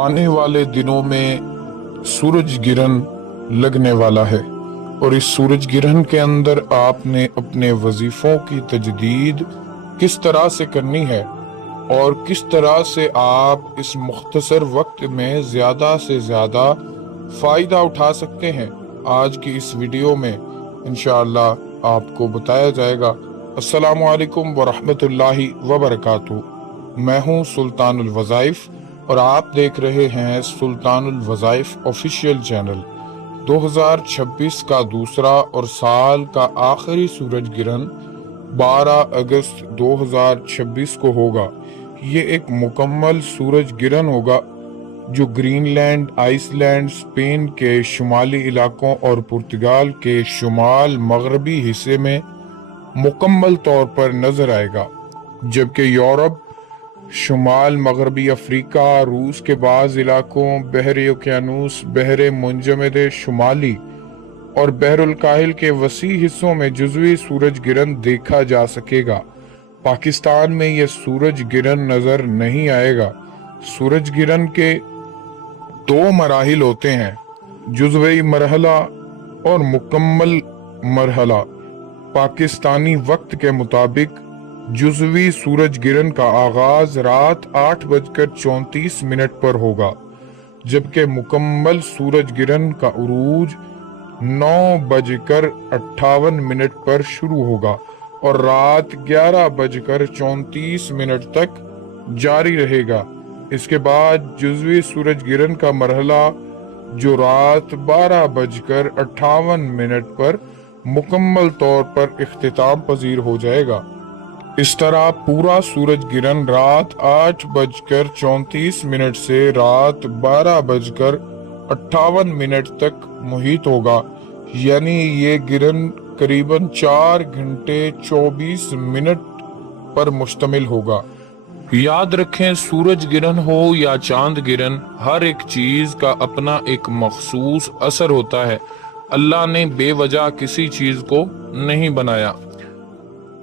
आने वाले दिनों में सूरज गिरहन लगने वाला है और इस सूरज गिरहन के अंदर आपने अपने वजीफों की तजदीद किस तरह से करनी है और किस तरह से आप इस मुख्तसर वक्त में ज़्यादा से ज़्यादा फ़ायदा उठा सकते हैं, आज की इस वीडियो में इंशाअल्लाह आपको बताया जाएगा। अस्सलामु अलैकुम वरहमतुल्लाहि वबरकातुहू। मैं हूँ सुल्तानुल वज़ाइफ और आप देख रहे हैं सुल्तानुल वज़ाइफ ऑफिशियल चैनल। 2026 का दूसरा और साल का आखिरी सूरज ग्रहण 12 अगस्त 2026 को होगा। ये एक मुकम्मल सूरज ग्रहण होगा जो ग्रीनलैंड, आइसलैंड, स्पेन के शुमाली इलाकों और पुर्तगाल के शुमाल मगरबी हिस्से में मुकम्मल तौर पर नजर आएगा, जबकि यूरोप, शुमाल मगरबी अफ्रीका, रूस के बाज़ इलाकों, बहरे ओकियानूस, बहरे मुंजमद शुमाली और बहरुल काहिल के वसी हिस्सों में जुज़वी सूरज ग्रहण देखा जा सकेगा। पाकिस्तान में यह सूरज ग्रहण नजर नहीं आएगा। सूरज ग्रहण के दो मराहिल होते हैं, जुज़वी मरहला और मुकम्मल मरहला। पाकिस्तानी वक्त के मुताबिक जुज़वी सूरज ग्रहण का आगाज रात 8:34 पर होगा, जबकि मुकम्मल सूरज ग्रहण का उरूज 9:58 पर शुरू होगा और रात 11:34 तक जारी रहेगा। इसके बाद जुज़वी सूरज ग्रहण का मरहला जो रात 12:58 पर मुकम्मल तौर पर इख्तिताम पजीर हो जाएगा। इस तरह पूरा सूरज ग्रहण रात 8:34 से रात 12:58 तक मुहित होगा, यानी ये ग्रहण करीबन 4 घंटे 24 मिनट पर मुश्तमिल होगा। याद रखें, सूरज ग्रहण हो या चांद ग्रहण, हर एक चीज का अपना एक मखसूस असर होता है। अल्लाह ने बेवजह किसी चीज को नहीं बनाया।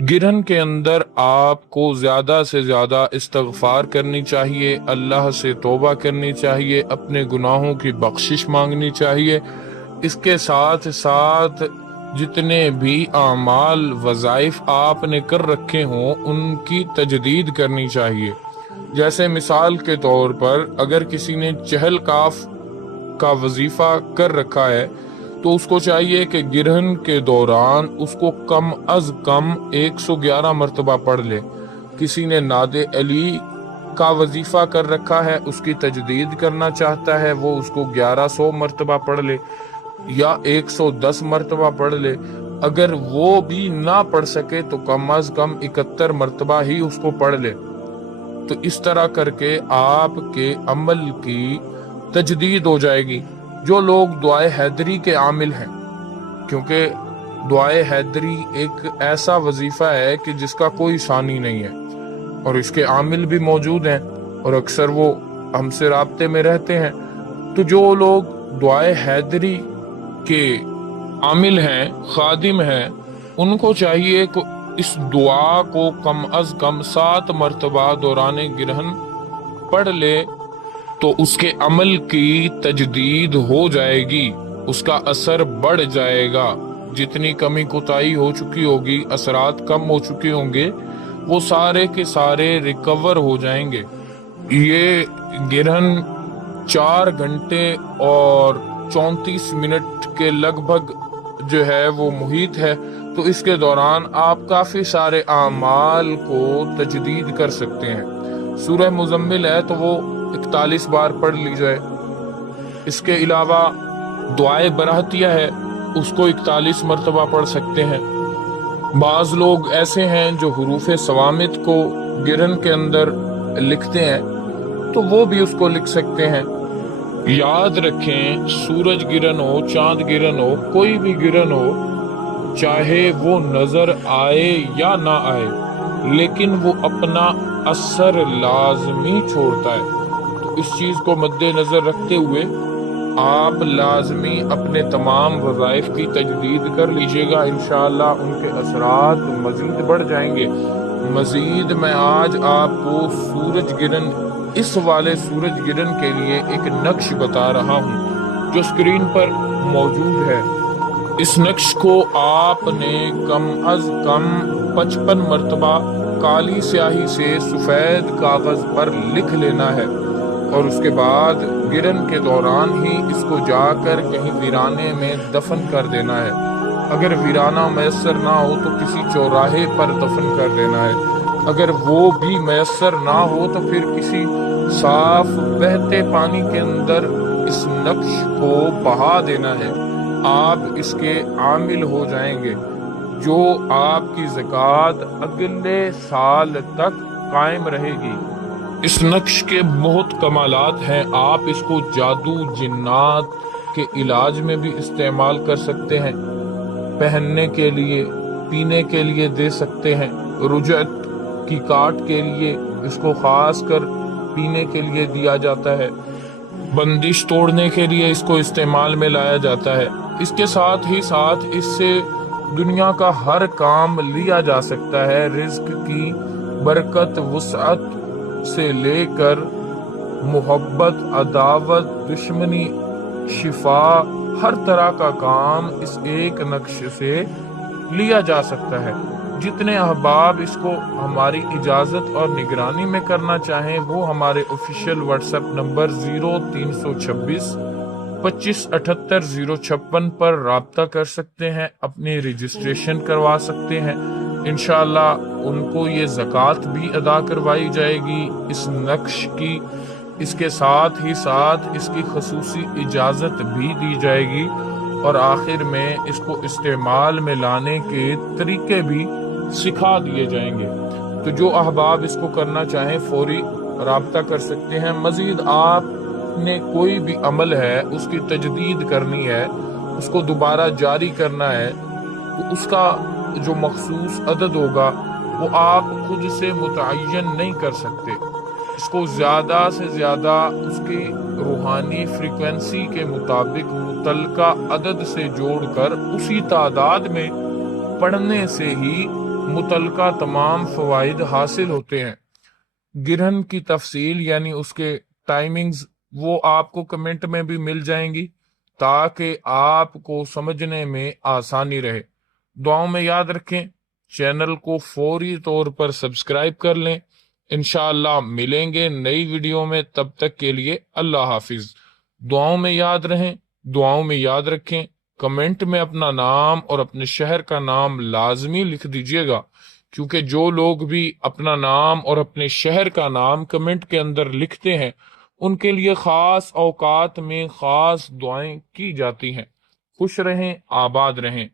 गिरहन के अंदर आपको ज्यादा से ज्यादा इस्तगफार करनी चाहिए, अल्लाह से तौबा करनी चाहिए, अपने गुनाहों की बख्शिश मांगनी चाहिए। इसके साथ साथ जितने भी आमाल वज़ाइफ आपने कर रखे हों उनकी तजदीद करनी चाहिए। जैसे मिसाल के तौर पर अगर किसी ने चहल काफ का वजीफा कर रखा है तो उसको चाहिए कि गिरहन के दौरान उसको कम अज कम 111 मरतबा पढ़ ले। किसी ने नादे अली का वजीफा कर रखा है, उसकी तजदीद करना चाहता है, वो उसको 1100 मरतबा पढ़ ले या 110 मरतबा पढ़ ले। अगर वो भी ना पढ़ सके तो कम अज कम 71 मरतबा ही उसको पढ़ ले। तो इस तरह करके आपके अमल की तजदीद हो जाएगी। जो लोग दुआए हैदरी के आमिल हैं, क्योंकि दुआए हैदरी एक ऐसा वजीफा है कि जिसका कोई सानी नहीं है और इसके आमिल भी मौजूद हैं और अक्सर वो हमसे राब्ते में रहते हैं। तो जो लोग दुआए हैदरी के आमिल हैं, खादिम हैं, उनको चाहिए कि इस दुआ को कम अज कम 7 मरतबा दौराने गिरहन पढ़ ले, तो उसके अमल की तजदीद हो जाएगी, उसका असर बढ़ जाएगा। जितनी कमी कोताही हो चुकी होगी, असरात कम हो चुके होंगे, वो सारे के सारे रिकवर हो जाएंगे। ये गिरहन 4 घंटे और 34 मिनट के लगभग जो है वो मुहित है, तो इसके दौरान आप काफी सारे आमाल को तजदीद कर सकते हैं। सूरह मुज़म्मिल है तो वो 41 बार पढ़ ली जाए। इसके अलावा दुआए बराहतिया है, उसको 41 मरतबा पढ़ सकते हैं। बाज लोग ऐसे हैं जो हुरूफे सवामित को गिरहन के अंदर लिखते हैं, तो वो भी उसको लिख सकते हैं। याद रखें, सूरज गिरहन हो, चांद गिरहन हो, कोई भी गिरहन हो, चाहे वो नजर आए या ना आए, लेकिन वो अपना असर लाजमी छोड़ता है। तो इस चीज को मद्देनजर रखते हुए आप लाजमी अपने तमाम वज़ाइफ की तजदीद कर लीजिएगा। इंशाअल्लाह उनके असरात मजीद बढ़ जाएंगे। मजीद मैं आज आपको सूरज गिरहन اس والے سورج گرہن کے لیے ایک نقش بتا رہا ہوں جو اسکرین پر موجود ہے۔ اس نقش کو آپ نے کم از کم 55 مرتبہ کالی سیاہی سے سفید کاغذ پر لکھ لینا ہے، اور اس کے بعد گرہن کے دوران ہی اس کو جا کر کہیں ویرانے میں دفن کر دینا ہے۔ اگر ویرانہ میسر نہ ہو تو کسی چوراہے پر دفن کر دینا ہے۔ اگر وہ بھی میسر نہ ہو تو پھر کسی صاف بہتے پانی کے اندر اس نقش کو بہا دینا ہے۔ آپ اس کے عامل ہو جائیں گے، جو آپ کی زکوٰۃ اگلے سال تک قائم رہے گی۔ اس نقش کے بہت کمالات ہیں۔ آپ اس کو جادو جنات کے علاج میں بھی استعمال کر سکتے ہیں، پہننے کے لیے، پینے کے لیے دے سکتے ہیں، رجعت کی کاٹ کے لیے اس کو خاص کر پینے کے لیے دیا جاتا ہے، بندش توڑنے کے لیے اس کو استعمال میں لایا جاتا ہے۔ اس کے ساتھ ہی ساتھ اس سے دنیا کا ہر کام لیا جا سکتا ہے، رزق کی برکت، وسعت سے لے کر محبت، عداوت، دشمنی، شفا، ہر طرح کا کام اس ایک نقش سے لیا جا سکتا ہے۔ جتنے احباب اس کو ہماری اجازت اور نگرانی میں کرنا چاہیں وہ ہمارے آفیشیل واٹس ایپ نمبر 0326 2578 056 پر رابطہ کر سکتے ہیں، اپنی رجسٹریشن کروا سکتے ہیں۔ انشاءاللہ ان کو یہ زکوٰۃ بھی ادا کروائی جائے گی اس نقش کی، اس کے ساتھ ہی ساتھ اس کی خصوصی اجازت بھی دی جائے گی، اور آخر میں اس کو استعمال میں لانے کے طریقے بھی سکھا دیے جائیں گے۔ تو جو احباب اس کو کرنا چاہیں فوری رابطہ کر سکتے ہیں۔ مزید آپ نے کوئی بھی عمل ہے اس کی تجدید کرنی ہے، اس کو دوبارہ جاری کرنا ہے، تو اس کا جو مخصوص عدد ہوگا وہ آپ خود سے متعین نہیں کر سکتے۔ اس کو زیادہ سے زیادہ اس کی روحانی فریکوینسی کے مطابق متعلقہ عدد سے جوڑ کر اسی تعداد میں پڑھنے سے ہی متعلقہ تمام فوائد حاصل ہوتے ہیں۔ گرہن کی تفصیل یعنی اس کے ٹائمنگز وہ آپ کو کمنٹ میں بھی مل جائیں گی تاکہ آپ کو سمجھنے میں آسانی رہے۔ دعاؤں میں یاد رکھیں، چینل کو فوری طور پر سبسکرائب کر لیں۔ انشاءاللہ ملیں گے نئی ویڈیو میں، تب تک کے لیے اللہ حافظ۔ دعاؤں میں یاد رہیں، دعاؤں میں یاد رکھیں، کمنٹ میں اپنا نام اور اپنے شہر کا نام لازمی لکھ دیجئے گا، کیونکہ جو لوگ بھی اپنا نام اور اپنے شہر کا نام کمنٹ کے اندر لکھتے ہیں ان کے لیے خاص اوقات میں خاص دعائیں کی جاتی ہیں۔ خوش رہیں، آباد رہیں۔